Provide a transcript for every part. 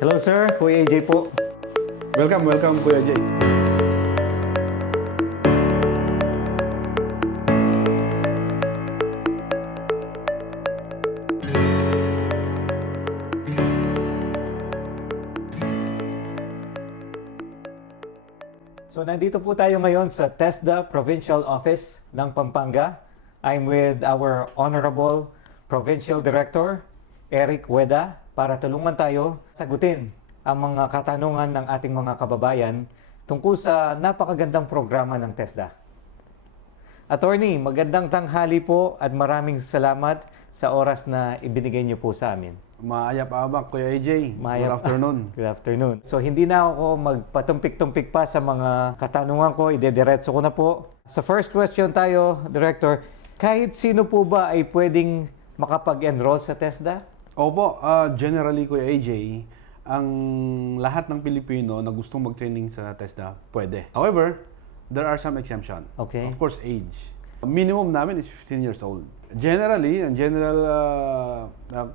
Hello sir, Kuya AJ po. Welcome, welcome Kuya Jay. So nandito po tayo ngayon sa TESDA Provincial Office ng Pampanga. I'm with our Honorable Provincial Director, Eric Weda, para tulungan tayo sagutin ang mga katanungan ng ating mga kababayan tungkol sa napakagandang programa ng TESDA. Attorney, magandang tanghali po at maraming salamat sa oras na ibinigay niyo po sa amin. Maayap-abak Kuya AJ. Maayap. Good afternoon. Good afternoon. So hindi na ako magpatumpik-tumpik pa sa mga katanungan ko, idediretso ko na po. Sa first question tayo, Director, kahit sino po ba ay pwedeng makapag-enroll sa TESDA? Opo, generally Kuya AJ, ang lahat ng Pilipino na gustong mag-training sa TESDA, pwede. However, there are some exemption. Okay. Of course, age. Minimum namin is 15 years old. Generally, ang general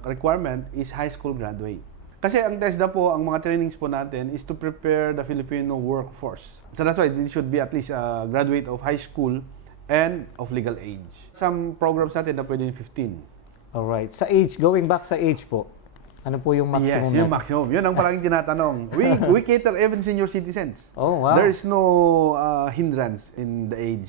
requirement is high school graduate. Kasi ang TESDA po, ang mga trainings po natin is to prepare the Filipino workforce. So that's why it should be at least a graduate of high school and of legal age. Some programs natin na pwede 15. Alright. Sa age, going back sa age po, ano po yung maximum? Yes, yung maximum. Yun ang palaging tinatanong. We cater even senior citizens. Oh, wow. There is no hindrance in the age.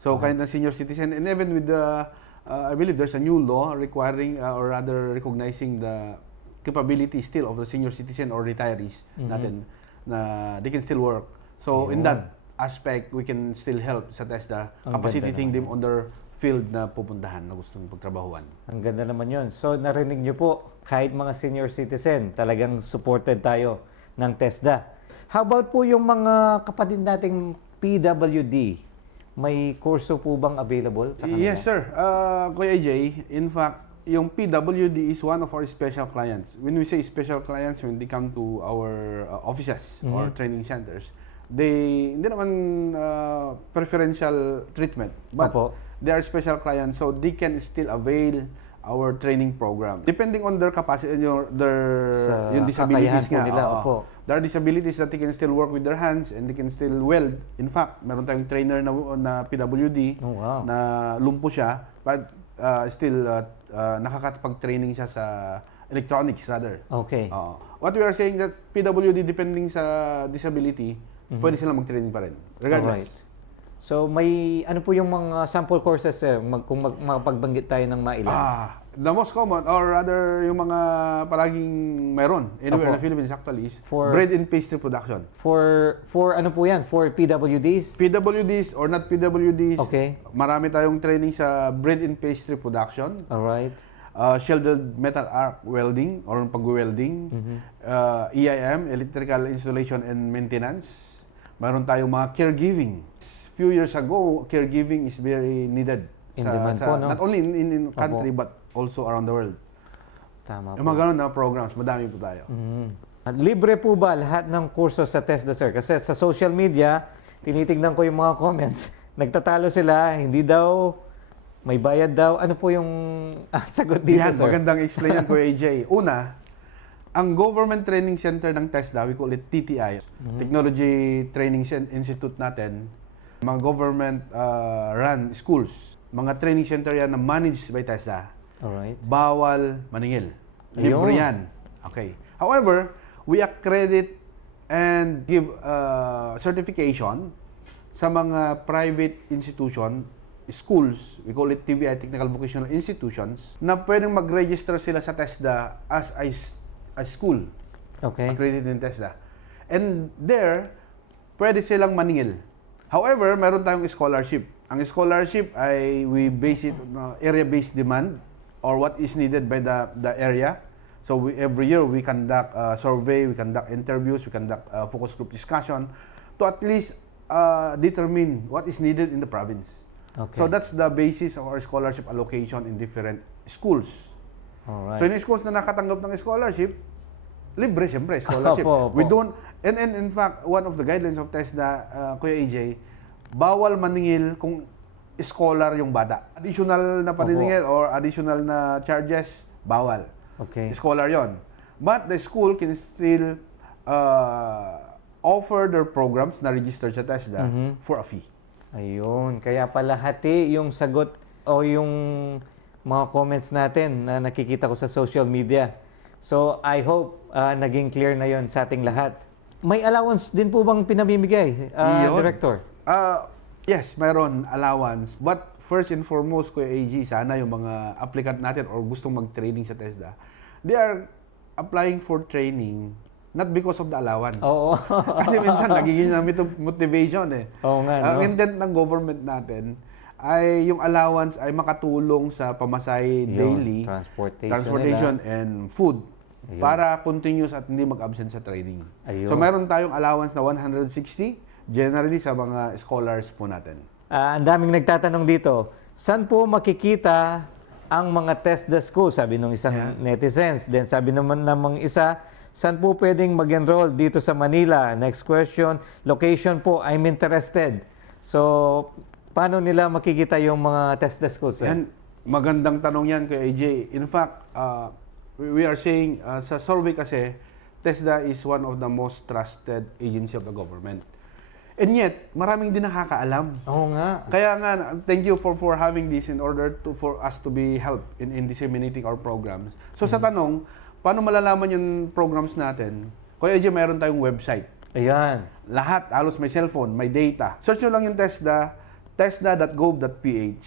So, kahit na senior citizen, and even with the, I believe there's a new law requiring, or rather recognizing the capability still of the senior citizen or retirees natin, na they can still work. So, in that aspect, we can still help sa TESDA, Ang capacitating ganda them on their field na pupuntahan, na gustong pagtrabahuan. Ang ganda naman yun. So narinig niyo po, kahit mga senior citizen, talagang supported tayo ng TESDA. How about po yung mga kapatid nating PWD? May kurso po bang available sa kanila? Yes, sir. Kuya AJ, in fact, yung PWD is one of our special clients. When we say special clients, when they come to our offices or training centers, hindi naman preferential treatment, but Opo. they are special clients, so they can still avail our training program. Depending on their capacity, Sa yung kakayahan disabilities po nga. nila, oo. opo. There are disabilities that they can still work with their hands and they can still weld. In fact, meron tayong trainer na PWD Oh, wow. na lumpo siya, but still nakakapag-training siya sa electronics rather. Okay. What we are saying that PWD depending sa disability, pwede silang mag-training pa rin. Regardless. Alright. So may ano po yung mga sample courses sir, kung makapagbanggit tayo ng mailan? The most common or rather yung mga palaging meron anywhere in Opo. the Philippines actually is For- bread and pastry production. For ano po yan? For PWDs? PWDs or not PWDs, Okay. marami tayong training sa bread and pastry production, Alright. shielded metal arc welding or pag-welding, EIM, electrical installation and maintenance. Meron tayong mga caregiving. Few years ago, caregiving is very needed. In demand po, no? Not only in country Opo. but also around the world. Tama Yung po. mga ganun na programs, madami po tayo. Libre po ba lahat ng kurso sa TESDA sir? Kasi sa social media, tinitignan ko yung mga comments. Nagtatalo sila, hindi daw, may bayad daw. Ano po yung sagot dito Yan, sir? magandang explain yan, Kuya AJ. Una, ang Government Training Center ng TESDA, we call it TTI, Technology Training Institute natin, mga government run schools, mga training center yan na managed by TESDA. Alright. Bawal maningil. Ayun. Libre yan. Okay. However, we accredit and give certification sa mga private institution, schools, we call it TVI, Technical Vocational Institutions, na pwedeng mag-register sila sa TESDA as a school. Okay. Accredited in TESDA. And there, pwede silang maningil. However, meron tayong scholarship. Ang scholarship ay we base it on area-based demand or what is needed by the area. So every year we conduct a survey, we conduct interviews, we conduct focus group discussion to at least determine what is needed in the province. Okay. So that's the basis of our scholarship allocation in different schools. Alright. So yung schools na nakatanggap ng scholarship, libre siyempre scholarship. Opo, opo. We don't, and in fact, one of the guidelines of TESDA, Kuya AJ, bawal maningil kung scholar yung bata. Additional na paniningil or additional na charges, bawal. Okay. Scholar yon. But the school can still offer their programs na registered sa TESDA for a fee. Ayun, kaya pala hati yung sagot o yung mga comments natin na nakikita ko sa social media. So, I hope naging clear na yon sa ating lahat. May allowance din po bang pinamimigay, Yun. Director? Yes, mayroon allowance. But first and foremost, Kuya AG, sana yung mga applicant natin or gustong mag-training sa TESDA, they are applying for training not because of the allowance. Oo. Kasi minsan nagiging namin ito motivation eh. Oo nga, Ang no? intent ng government natin ay yung allowance ay makatulong sa pamasahe Yun, daily, transportation and food Ayun. para continuous at hindi mag-absent sa training. Ayun. So meron tayong allowance na 160 generally sa mga scholars po natin. Ang daming nagtatanong dito, saan po makikita ang mga TESDA school? Sabi nung isang netizens. Then sabi naman namang isa, saan po pwedeng mag-enroll dito sa Manila? Next question, location po, I'm interested. So, paano nila makikita yung mga TESDA schools? Sir? Yan, magandang tanong yan kay AJ. In fact, we are saying sa survey kasi, TESDA is one of the most trusted agency of the government. And yet, maraming din nakakaalam. Oo nga. Kaya nga, thank you for having this in order for us to be helped in disseminating our programs. So sa tanong, paano malalaman yung programs natin? Kuya AJ, mayroon tayong website. Ayan. Lahat, halos may cellphone, may data. Search nyo lang yung TESDA, tesda.gov.ph.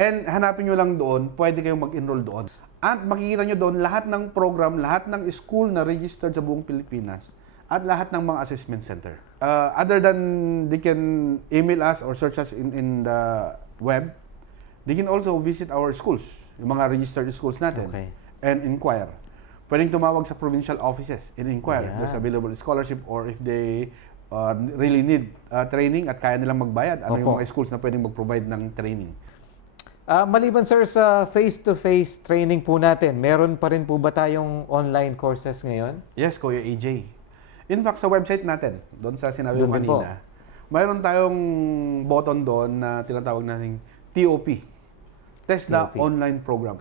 And hanapin nyo lang doon, pwede kayong mag-enroll doon. At makikita nyo doon lahat ng program, lahat ng school na registered sa buong Pilipinas, at lahat ng mga assessment center. Other than they can email us or search us in the web, they can also visit our schools, yung mga registered schools natin, Okay. and inquire. Pwedeng tumawag sa provincial offices and inquire if Yeah. there's available scholarship or if they really need training at kaya nilang magbayad. Ano yung Opo. mga schools na pwedeng mag-provide ng training. Maliban sir sa face-to-face training po natin, meron pa rin po ba tayong online courses ngayon? Yes, Kuya AJ. In fact, sa website natin, doon sa sinabi ko Doon din po. kanina, mayroon tayong button doon na tinatawag nating TOP, TESDA TOP. Online Program.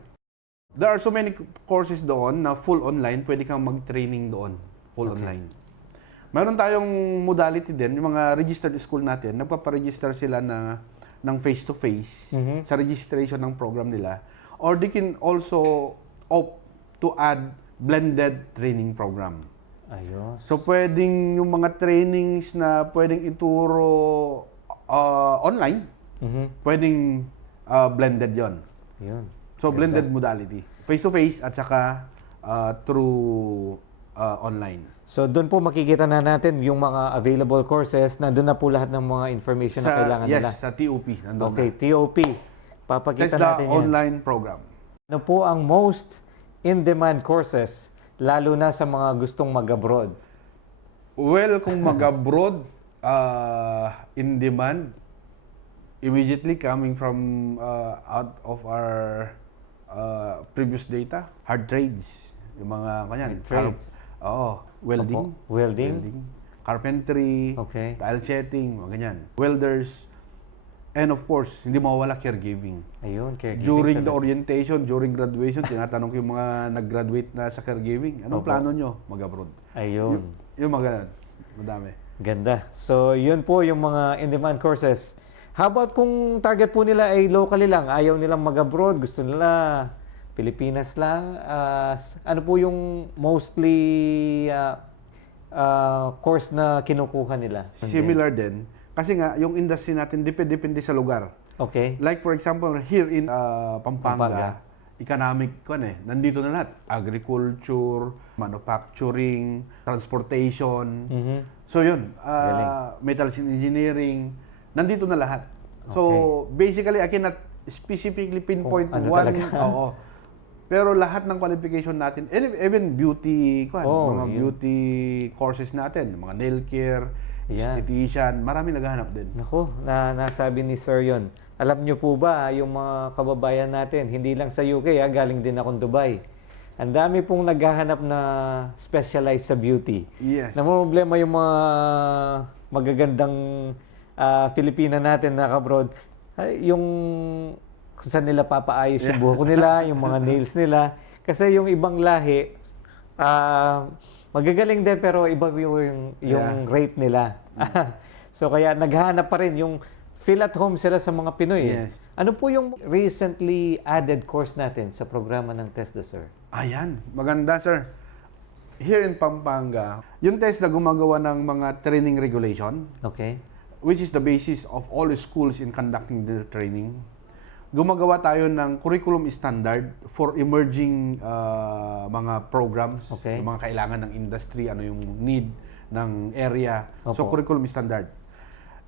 There are so many courses doon na full online, pwede kang mag-training doon, full online. Mayroon tayong modality din, yung mga registered school natin, nagpaparegister sila ng face-to-face sa registration ng program nila. Or they can also opt to add blended training program. Ayos. So, pwedeng yung mga trainings na pwedeng ituro online, pwedeng blended yon. Yun. So, blended modality. Face-to-face at saka through online. So doon po makikita na natin yung mga available courses. Nandun na po lahat ng mga information na kailangan nila. Yes, sa TOP. Nandun Okay, na. TOP. Papakita TESDA natin yan. online program. Ano po ang most in-demand courses, lalo na sa mga gustong mag-abroad? Well, kung mag-abroad, in demand, immediately coming from out of our previous data, hard trades. Yung mga kanyan. Hard trades. Welding. Opo. Welding. Carpentry. Okay. Tile setting. Mga ganyan. Welders. And of course, hindi mawawala caregiving. Ayun, caregiving During the talaga. orientation, during graduation, tinatanong ko yung mga nag-graduate na sa caregiving, anong Opo. plano nyo mag-abroad? Ayun. Yung mga ganun. Madami. Ganda. So, yun po yung mga in-demand courses. How about kung target po nila ay locally lang, ayaw nilang mag-abroad, gusto nila Pilipinas lang, ano po yung mostly course na kinukuha nila? Similar din. Kasi nga, yung industry natin, depende sa lugar. Okay. Like for example, here in Pampanga, Pampanga. economic nandito na lahat. Agriculture, manufacturing, transportation. So yun, Galing. metals and engineering, nandito na lahat. So basically, I cannot specifically pinpoint Kung ano one. talaga. Oo. Pero lahat ng qualification natin, and even beauty, mga Yun. beauty courses natin, mga nail care, Yan. esthetician, marami naghahanap din. Naku, nasabi ni Sir yun. Alam nyo po ba, yung mga kababayan natin, hindi lang sa UK, galing din akong Dubai. Ang dami pong naghahanap na specialized sa beauty. Yes. Namumblema yung mga magagandang Filipina natin na abroad, yung kung saan nila papaayos yung buhok nila, yung mga nails nila. Kasi yung ibang lahi, Magagaling din pero iba yung rate nila. So kaya naghahanap pa rin yung feel at home sila sa mga Pinoy. Yes. Ano po yung recently added course natin sa programa ng TESDA, sir? Ayan, maganda sir. Here in Pampanga, yung TESDA gumagawa ng mga training regulation, Okay. which is the basis of all schools in conducting their training. Gumagawa tayo ng curriculum standard for emerging mga programs, Okay. yung mga kailangan ng industry, ano yung need ng area. So, Opo. curriculum standard.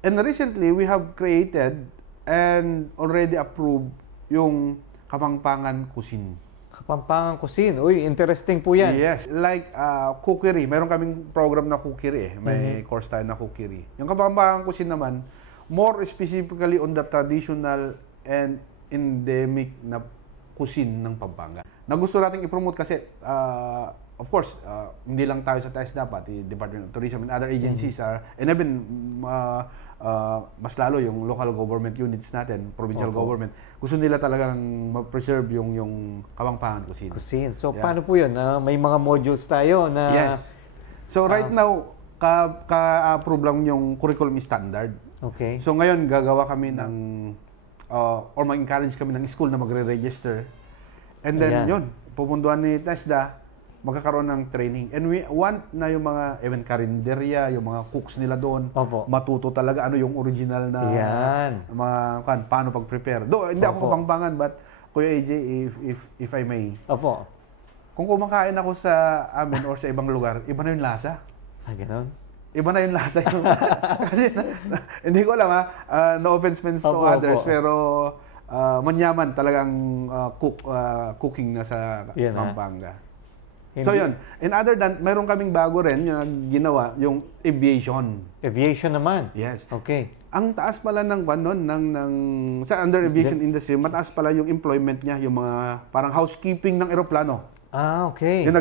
And recently, we have created and already approved yung Kapampangan Cuisine. Kapampangan Cuisine. Uy, interesting po yan. Yes, like cookery. Meron kaming program na cookery eh. May course tayo na cookery. Yung Kapampangan Cuisine naman, more specifically on the traditional and endemic na cuisine ng Pampanga. Na gusto nating i-promote kasi, of course, hindi lang tayo sa TESDA, pati Department of Tourism and other agencies are, and even mas lalo yung local government units natin, provincial Opo. government, gusto nila talagang ma-preserve yung Kapampangan Cuisine. Cuisine. So, Yeah. paano po yun? May mga modules tayo na... Yes. So right now, ka-approve lang yung curriculum standard. Okay. So ngayon, gagawa kami ng, or mag-encourage kami ng school na magre-register. And then Ayan. yun, pupunduan ni TESDA, magkakaroon ng training. And we want na yung mga event karinderya, yung mga cooks nila doon, Opo. matuto talaga ano yung original na Yan. mga paano pag-prepare. Do hindi ako Opo. Kapampangan, but Kuya AJ, if I may, Opo. kung kumakain ako sa amin or sa ibang lugar, iba na yung lasa. Ganon. Iba na yung lasa yung kasi hindi ko alam no offense meant to Opo, others, opo. pero manyaman talagang cooking na sa Yan, Pampanga. So Hindi- yun, and other than, meron kaming bago rin yung ginawa, yung aviation. Aviation naman. Yes. Okay. Ang taas pala ng sa under aviation industry, mataas pala yung employment niya, yung mga parang housekeeping ng eroplano. Okay. Yung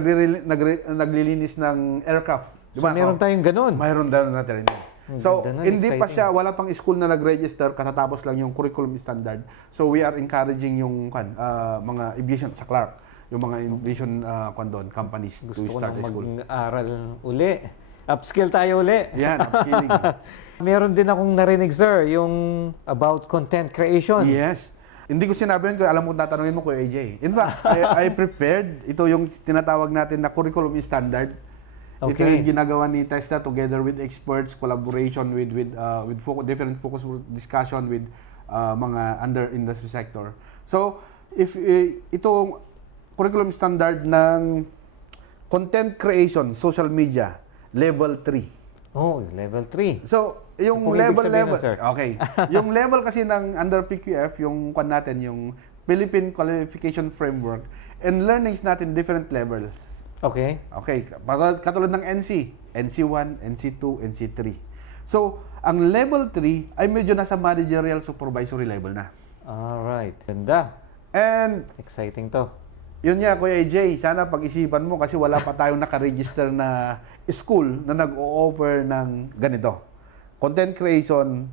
naglilinis ng aircraft. Di So, ba? meron tayong ganon. Mayroon daw na training. Ang So, ganda nun, hindi pa exciting. siya, wala pang school na nag-register, katatapos lang yung curriculum standard. So, we are encouraging yung mga aviation sa Clark, yung mga aviation doon, companies Gusto to ko start nang a school. mag-aral uli. Upskill tayo uli. Yan, upskilling. Meron din akong narinig, sir, yung about content creation. Yes. Hindi ko sinabi yun, alam mo kung tatanungin mo, Kuya AJ. In fact, I prepared, ito yung tinatawag natin na curriculum standard. Ito Okay. yung ginagawa ni TESDA together with experts, collaboration with different focus group discussion with mga under industry sector. So, if itong curriculum standard ng content creation, social media, level 3. Oh, level 3. So, yung Ano pong ibig sabihin level, nun, sir? okay. Yung level kasi ng under PQF, yung kwan natin, yung Philippine Qualification Framework, and learnings natin different levels. Okay. Okay, katulad ng NC, NC1, NC2, NC3. So, ang level 3 ay medyo nasa managerial supervisory level na. Alright. Ganda. And Exciting to. yun nga, Kuya AJ, sana pag-isipan mo kasi wala pa tayong nakaregister na school na nag-o-offer ng ganito. Content creation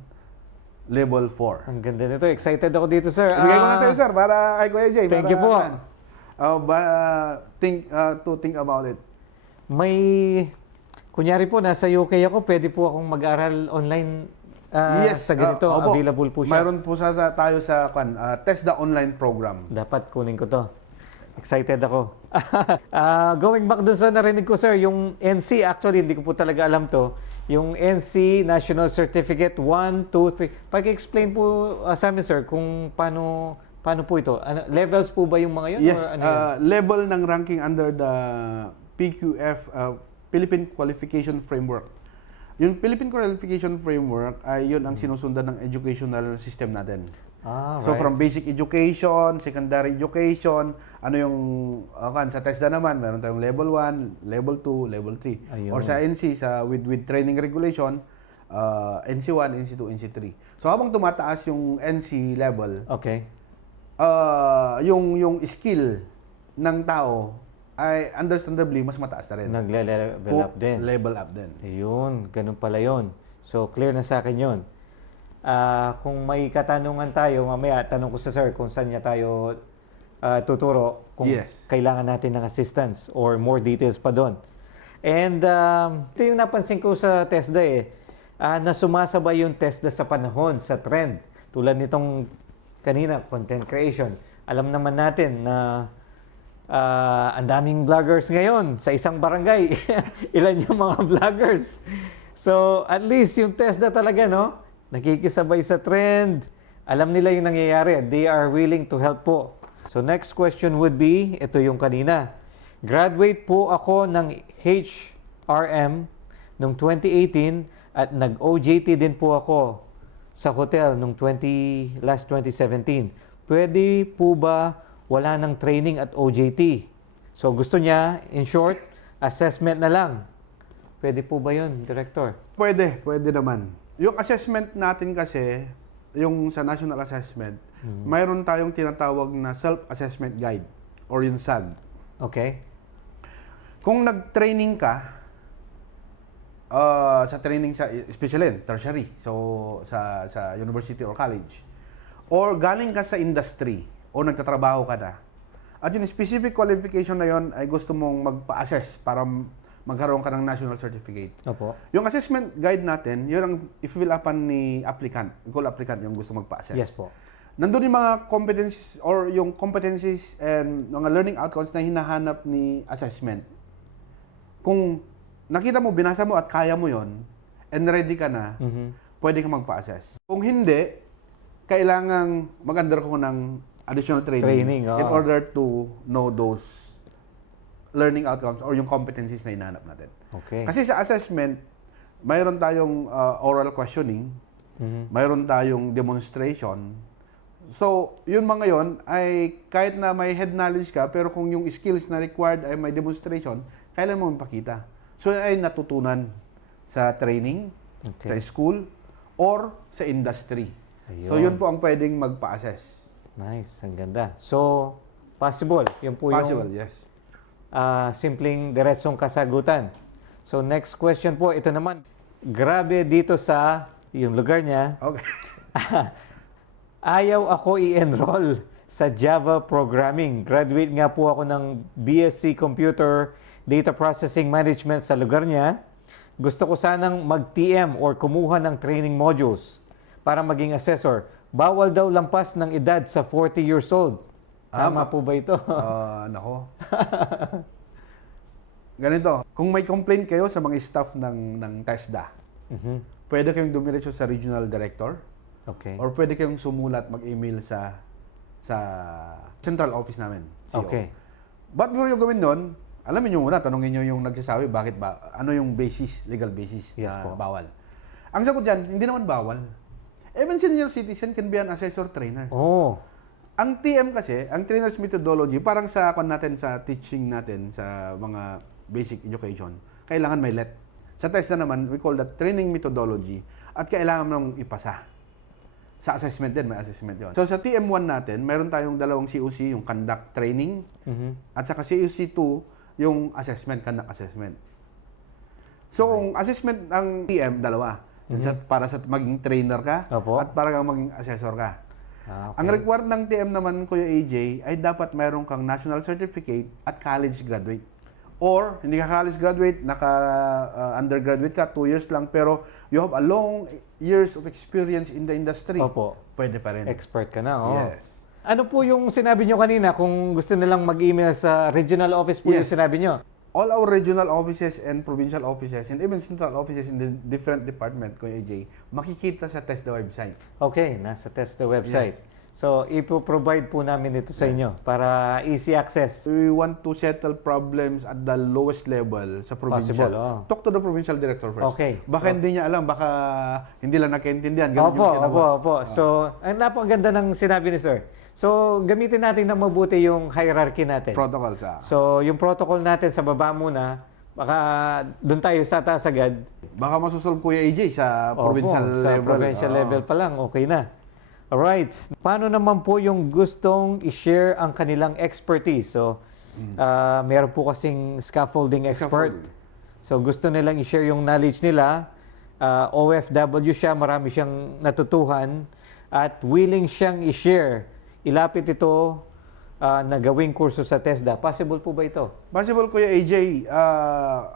level 4. Ang ganda nito. Excited ako dito, sir. Ibigay ko na sa'yo, sir, para kay Kuya AJ. Thank para, you po. think about it. May, kunyari po, nasa UK ako, pwede po akong mag-aral online sa ganito. Opo. Available po siya. Mayroon po tayo sa TESDA online program. Dapat kunin ko to. Excited ako. Going back dun sa narinig ko, sir, yung NC, actually, hindi ko po talaga alam to. Yung NC National Certificate 1, 2, 3. Pag-explain po sa amin, sir, kung paano po ito. Levels po ba yung mga yun? Yes, Or ano yun? level ng ranking under the PQF, Philippine Qualification Framework. Yung Philippine Qualification Framework ay yun ang sinusundan ng educational system natin. So Right. from basic education, secondary education, ano yung sa TESDA naman, meron tayong level 1, level 2, level 3. Ayun. Or sa NC with training regulation, NC1, NC2, NC3. So habang tumataas yung NC level, Okay. yung skill ng tao ay understandably mas mataas na rin. Nagle-level up din. Level up din. Ayun, ganun pala yun. So, clear na sa akin yun. Kung may katanungan tayo, mamaya tanong ko sa sir kung saan niya tayo tuturo kung Yes. kailangan natin ng assistance or more details pa doon. And ito yung napansin ko sa TESDA na sumasabay yung TESDA sa panahon, sa trend. Tulad nitong kanina, content creation. Alam naman natin na ang daming vloggers ngayon sa isang barangay. Ilan yung mga vloggers? So, at least yung TESDA talaga, no? Nakikisabay sa trend. Alam nila yung nangyayari. They are willing to help po. So, next question would be, ito yung kanina. Graduate po ako ng HRM noong 2018 at nag-OJT din po ako sa hotel noong last 2017. Pwede po ba wala ng training at OJT? So gusto niya, in short, assessment na lang. Pwede po ba yun, Director? Pwede naman. Yung assessment natin kasi, yung sa national assessment, mayroon tayong tinatawag na self-assessment guide or yung SAG. Okay. Kung nag-training ka, sa training sa, especially tertiary, so sa university or college, or galing ka sa industry, o nagtatrabaho ka na, at yung specific qualification na yon ay gusto mong magpa-assess para magkaroon ka ng national certificate. Opo. Yung assessment guide natin, yun ang i-fill upan ni applicant, call applicant yung gusto magpa-assess. Yes po. Nandun yung mga competencies or yung competencies and mga learning outcomes na hinahanap ni assessment. Kung nakita mo, binasa mo at kaya mo yon and ready ka na, pwede ka magpa-assess. Kung hindi, kailangang mag-undergo ng additional training in order to know those learning outcomes or yung competencies na hinahanap natin. Okay. Kasi sa assessment, mayroon tayong oral questioning, mayroon tayong demonstration. So, yun mga yon ay kahit na may head knowledge ka, pero kung yung skills na required ay may demonstration, kailangan mo mapakita. So, ay natutunan sa training, sa school, or sa industry. Ayun. So, yun po ang pwedeng magpa-assess. Nice. Ang ganda. So, possible. Yun po Possible, yung yes. simpleng diretsong kasagutan. So, next question po. Ito naman. Grabe dito sa yung lugar niya. Okay. Ayaw ako i-enroll sa Java programming. Graduate nga po ako ng BSc Computer Data Processing Management sa lugar niya. Gusto ko sanang mag-TM or kumuha ng training modules para maging assessor. Bawal daw lampas ng edad sa 40 years old. Tama po ba ito? Nako. Ganito, kung may complaint kayo sa mga staff ng TESDA, pwede kayong dumiretso sa regional director. Okay. Or pwede kayong sumulat, mag-email sa central office namin. CO. Okay. But before you gawin nun, alamin nyo muna, tanongin nyo yung nagsasabi, bakit ba, ano yung basis, legal basis Yes na po. bawal. Ang sagot dyan, hindi naman bawal. Even senior citizen can be an assessor trainer. Oh. Ang TM kasi, ang trainer's methodology, parang sa natin, sa teaching natin, sa mga basic education, kailangan may let. Sa TESDA naman, we call that training methodology at kailangan nang ipasa. Sa assessment din, may assessment yon. So sa TM1 natin, meron tayong dalawang COC, yung conduct training, at saka COC2, yung assessment, conduct assessment. So kung assessment ang TM, dalawa. Para sa maging trainer ka, Opo. at para kang maging assessor ka. Okay. Ang required ng TM naman, Kuya AJ, ay dapat mayroon kang national certificate at college graduate. Or, hindi ka college graduate, undergraduate ka, 2 years lang, pero you have a long years of experience in the industry. Opo. Pwede pa rin. Expert ka na, oh. Yes. Ano po yung sinabi nyo kanina kung gusto nilang mag-email sa regional office po yung Yes. sinabi nyo? All our regional offices and provincial offices and even central offices in the different department, Kuya AJ, makikita sa TESDA website. Okay, nasa TESDA website. So, ipo-provide po namin ito sa inyo para easy access. We want to settle problems at the lowest level sa provincial. Possible, oh. Talk to the provincial director first. Okay. Baka hindi niya alam, baka hindi lang nakaintindihan. Ganun yung sinabi. Opo. So, ang napakaganda ng sinabi ni Sir. So, gamitin natin ng mabuti yung hierarchy natin. Protocol sa... So, yung protocol natin sa baba muna, baka doon tayo sa taas agad. Baka masusolve Kuya AJ sa Opo, provincial sa level. provincial Oo. level pa lang, okay na. Alright. Paano naman po yung gustong i-share ang kanilang expertise? So, meron po kasing scaffolding expert. So, gusto nilang i-share yung knowledge nila. OFW siya, marami siyang natutuhan at willing siyang i-share. Ilapit ito na gawing kurso sa TESDA. Possible po ba ito? Possible, Kuya AJ,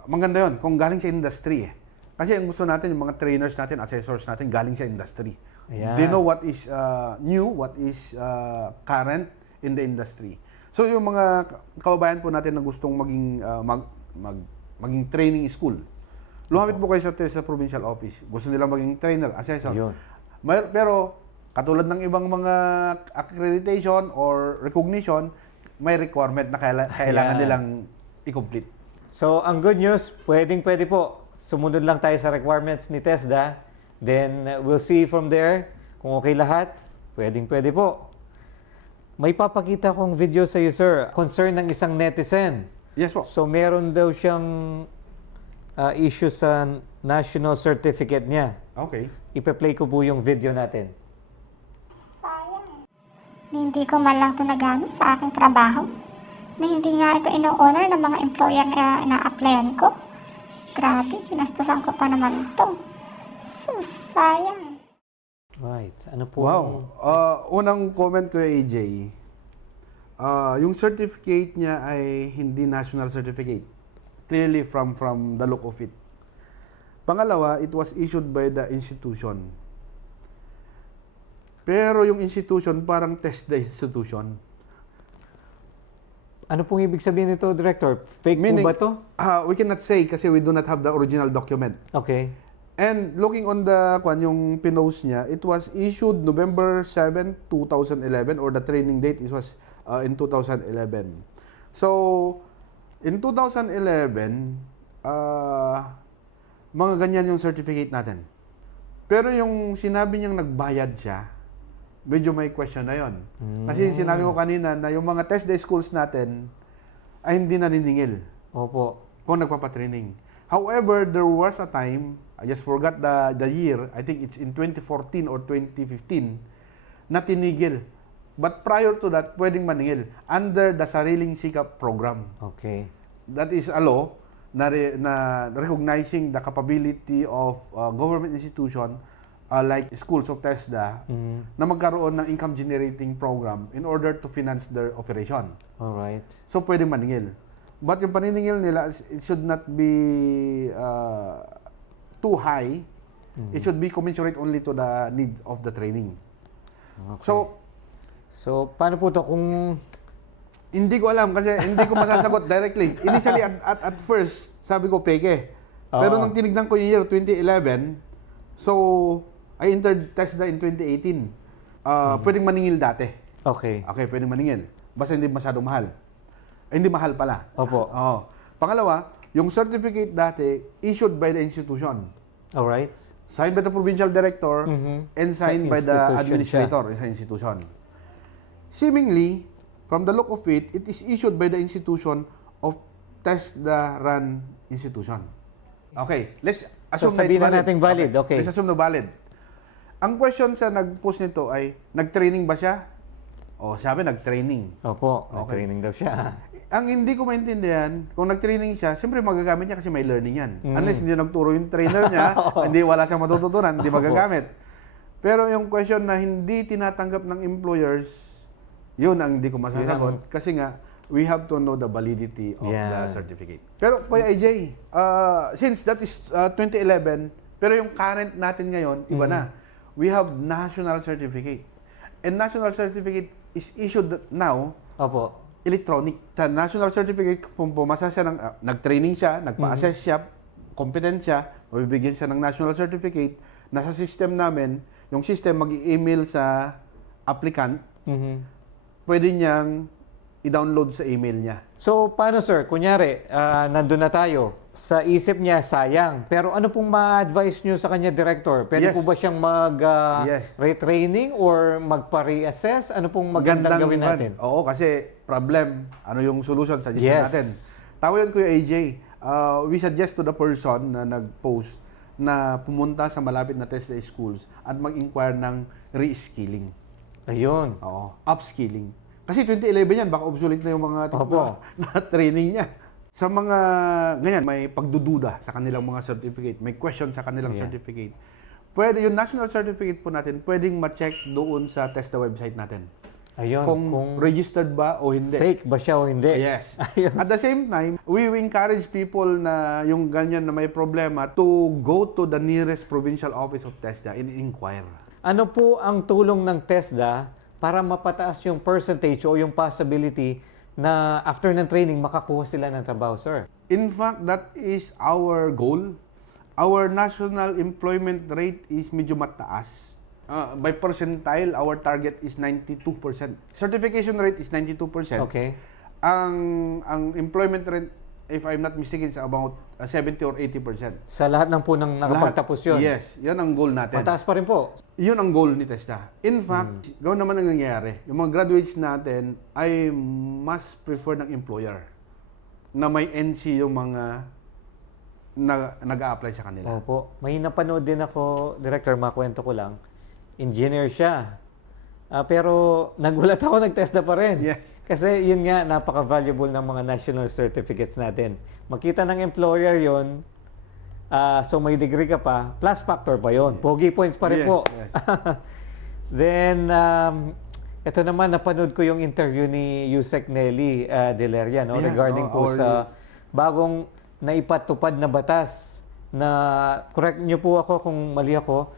maganda yon kung galing sa industry. Kasi ang gusto natin, yung mga trainers natin, assessors natin, galing sa industry. Ayan. They know what is new, what is current in the industry. So yung mga kababayan po natin na gustong maging maging training school, lumapit po kayo sa provincial office. Gusto nila maging trainer, assessor. Ayun. Pero katulad ng ibang mga accreditation or recognition, may requirement na kailangan Ayan. nilang i-complete. So, ang good news, pwede po. Sumunod lang tayo sa requirements ni TESDA. Then, we'll see from there. Kung okay lahat, pwede po. May papakita kong video sa iyo, sir. Concern ng isang netizen. Yes po. So, meron daw siyang issue sa national certificate niya. Okay. Ipe-play ko po yung video natin. Sayang. Na hindi ko man lang ito nagamit sa aking trabaho. Na hindi nga ito ino-honor ng mga employer na ina-applyan ko. Grabe, kinastusan ko pa naman ito. Sus, sayang. Right. Ano po? Wow. Unang comment ko, AJ, yung certificate niya ay hindi national certificate. Clearly from the look of it. Pangalawa, it was issued by the institution. Pero yung institution parang test the institution. Ano pong ibig sabihin nito, Director? Fake Meaning, po ba to? We cannot say kasi we do not have the original document. Okay. And looking on the yung pinost niya, it was issued November 7, 2011 or the training date was in 2011. So, in 2011, mga ganyan yung certificate natin. Pero yung sinabi niyang nagbayad siya, medyo may question na yon. Kasi sinabi ko kanina na yung mga test day schools natin ay hindi naniningil Opo. kung nagpapatraining. However, there was a time, I just forgot the year, I think it's in 2014 or 2015, na tinigil. But prior to that, pwedeng maningil under the Sariling Sikap program. Okay. That is a law na recognizing the capability of government institution like schools of TESDA na magkaroon ng income generating program in order to finance their operation. All right. So, pwedeng maningil. But yung paniningil nila, it should not be too high. It should be commensurate only to the need of the training. Okay. So, paano po to kung... Hindi ko alam kasi hindi ko masasagot directly. Initially, at first, sabi ko peke. Pero nung tinignan ko yung year 2011, so, I entered TESDA in 2018. Pwedeng maningil dati. Okay. Okay, pwedeng maningil. Basta hindi masyadong mahal. Hindi mahal pala. Opo. Pangalawa, yung certificate dati, issued by the institution. All right. Signed by the provincial director and signed Sa by the institution administrator sa institution. Seemingly, from the look of it, it is issued by the institution of TESDA-run institution. Okay, let's assume na it's sabihin na valid. natin valid, okay. Let's assume na valid. Ang question sa nag-post nito ay, nag-training ba siya? O, sabi nag-training. Opo. Okay. Nag-training daw siya. Ang hindi ko maintindihan, kung nag-training siya, siyempre magagamit niya kasi may learning yan. Unless hindi nagturo yung trainer niya, hindi wala siyang matututunan, hindi magagamit. Pero yung question na hindi tinatanggap ng employers, yun ang hindi ko masasagot. Kasi nga, we have to know the validity of the certificate. Pero Kuya AJ, since that is 2011, pero yung current natin ngayon, iba na. We have national certificate. And national certificate is issued now Opo. electronic. Sa national certificate, kung pumasa siya ng, nag-training siya, nagpa-assess siya, competent siya, mabibigyan siya ng national certificate, nasa system namin, yung system mag-email sa applicant, pwede niyang i-download sa email niya. So, paano sir? Kunyari, nandun na tayo. Sa isip niya, sayang. Pero ano pong ma-advise niyo sa kanya, Director? Pwede Yes. po ba siyang mag-retraining or magpa-reassess? Ano pong magandang gawin natin? Oo, kasi problem. Ano yung solution? Suggestion Yes. natin. Tama yun, Kuya AJ. We suggest to the person na nag-post na pumunta sa malapit na TESDA schools at mag-inquire ng re-skilling. Ayun. Oo. Upskilling. Kasi 2011 yan, baka obsolete na yung mga Opo. na training niya. Sa mga ganyan, may pagdududa sa kanilang mga certificate, may question sa kanilang certificate. Pwede yung national certificate po natin, pwedeng ma-check doon sa TESDA website natin. Ayun, kung registered ba o hindi. fake ba siya o hindi. Yes. Ayun. At the same time, we encourage people na yung ganyan na may problema to go to the nearest provincial office of TESDA and inquire. Ano po ang tulong ng TESDA para mapataas yung percentage o yung possibility na after ng training makakuha sila ng trabaho, sir? In fact, that is our goal. Our national employment rate is medyo mataas. By percentile, our target is 92%. Certification rate is 92%. Okay. Ang employment rate, if I'm not mistaken, is about 70 or 80%. Sa lahat ng po ng nakapagtapos yun? Yes, yan ang goal natin. Mataas pa rin po. Yun ang goal ni TESDA. In fact, gawin naman ang nangyayari. Yung mga graduates natin ay mas prefer ng employer na may NC yung mga nag-a-apply sa kanila. Opo. May napanood din ako, Director, makwento ko lang. Engineer siya. Pero nagulat ako, nag-TESDA pa rin. Yes. Kasi yun nga, napaka-valuable ng mga national certificates natin. Makita ng employer yon, so may degree ka pa, plus factor pa yon. Pogi points pa rin Yes, po. yes. Then, ito naman, napanood ko yung interview ni Yusek Nelly Deleria, no? Yeah, Regarding po our- sa bagong naipatupad na batas na, correct niyo po ako kung mali ako,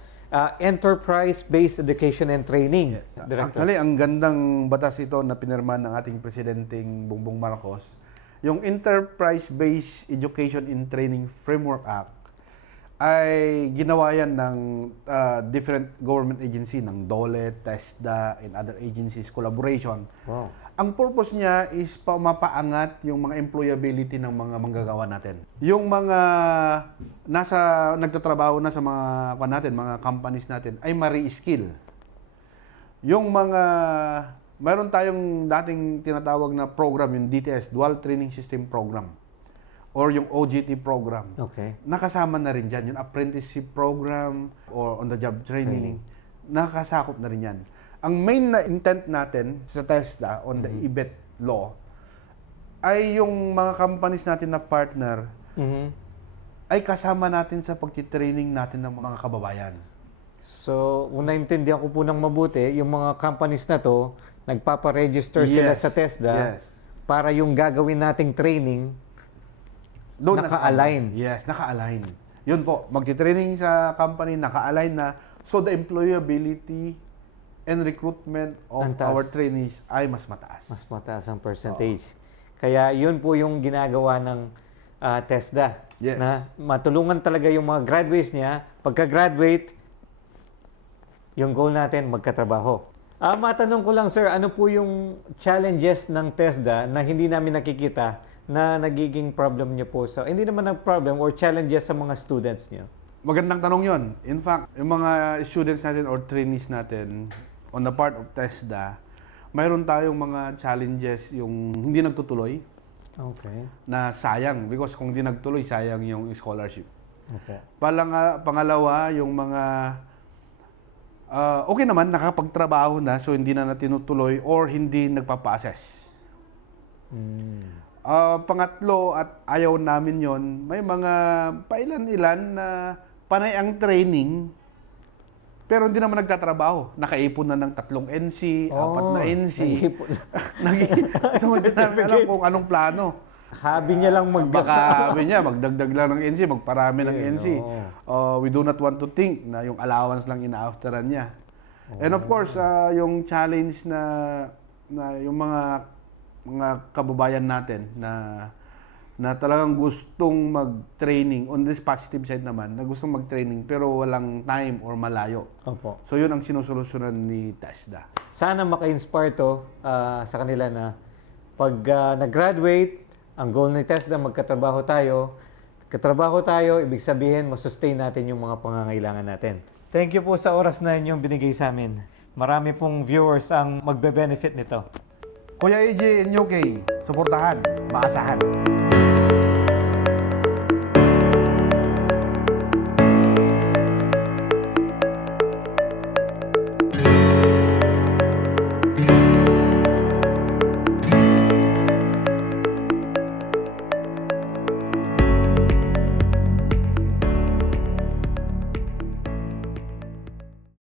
enterprise-based education and training. Director. Actually, ang gandang batas ito na pinirmahan ng ating Presidenteng Bongbong Marcos, yung Enterprise-Based Education and Training Framework Act, ay ginawa yan ng different government agency, ng DOLE, TESDA, and other agencies, collaboration. Wow. Ang purpose niya is mapaangat yung mga employability ng mga manggagawa natin. Yung mga nagtatrabaho na sa mga companies natin ay ma-re-skill. Yung mayroon tayong dating tinatawag na program, yung DTS, Dual Training System Program, or yung OJT program. Okay. Nakasama na rin dyan, yung apprenticeship program or on-the-job training, nakasakop na rin yan. Ang main na intent natin sa TESDA on the EBET law ay yung mga companies natin na partner Mhm. ay kasama natin sa pagtitraining natin ng mga kababayan. So, kung naintindihan ko po ng mabuti, yung mga companies na to, nagpapa-register sila Yes. sa TESDA Yes. para yung gagawin nating training, Doon Naka-align. Yes, naka-align. Yun po, magti-training sa company, naka-align na, so the employability and recruitment of Ang taas. our trainees ay mas mataas. mas mataas ang percentage. Kaya yun po yung ginagawa ng TESDA. Yes. Na matulungan talaga yung mga graduates niya. Pagka-graduate, yung goal natin, magkatrabaho. Matanong ko lang, sir, ano po yung challenges ng TESDA na hindi namin nakikita na nagiging problem niyo po sa, hindi naman ng problem or challenges sa mga students niyo? Magandang tanong yon. In fact, yung mga students natin or trainees natin on the part of TESDA, mayroon tayong mga challenges yung hindi nagtutuloy Okay. na sayang because kung hindi nagtuloy, sayang yung scholarship. Okay. Pangalawa, yung mga okay naman, nakapagtrabaho na so hindi na tinutuloy or hindi nagpapa-assess. Pangatlo, at ayaw namin yon, may mga pailan-ilan na panay ang training pero hindi naman nagtatrabaho. Nakaipon na ng 3 NC, 4 na NC. nag-iipon. So hindi namin alam kung anong plano. Hobby niya lang Baka sabi niya, magdagdag lang ng NC, magparami ng Yeah, NC. no. We do not want to think na yung allowance lang ina-afteran niya. And of course, yung challenge na yung mga kababayan natin na talagang gustong mag-training, on this positive side naman, na gustong mag-training pero walang time or malayo. Opo. So yun ang sinusolusyonan ni TESDA. Sana maka-inspire to sa kanila na pag nag-graduate, ang goal ni TESDA, magkatrabaho tayo. Katrabaho tayo, ibig sabihin, masustain natin yung mga pangangailangan natin. Thank you po sa oras na inyong binigay sa amin. Marami pong viewers ang magbe-benefit nito. Kuya AJ and UK, suportahan, maasahan.